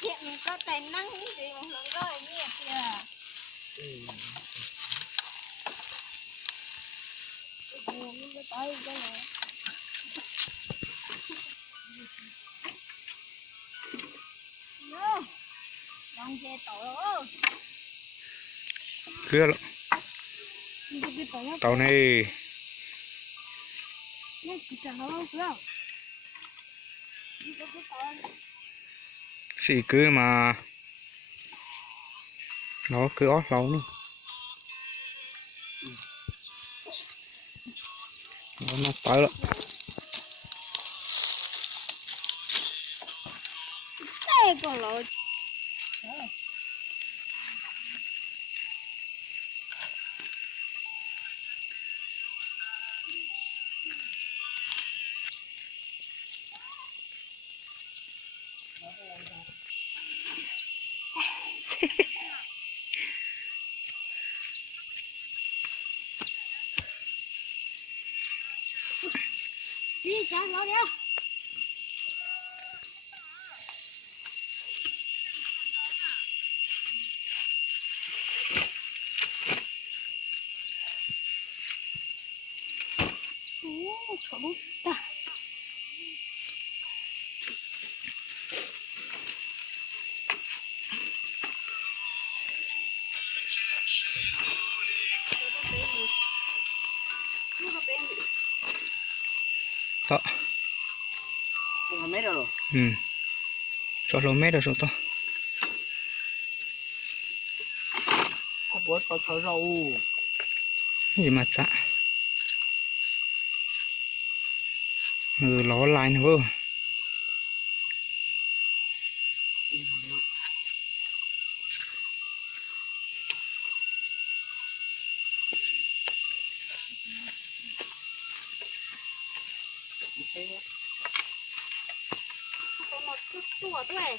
chuyện có tài năng gì mà nó gọi như kìa. Buồn cái tay cái này. Đang chơi tàu đó. Cưa lắm. Tàu này xì cứ mà nó cứ ót lâu nữa. Nó tới lắm. Đây còn lỗi. Đi cháu nó đi. Chỗ ta. Đó. Mét rồi. Cho lô mét rồi xuống to. Có bớt có thở rau. Gì mà chả. Ló lại nữa. Có một chút chua thôi.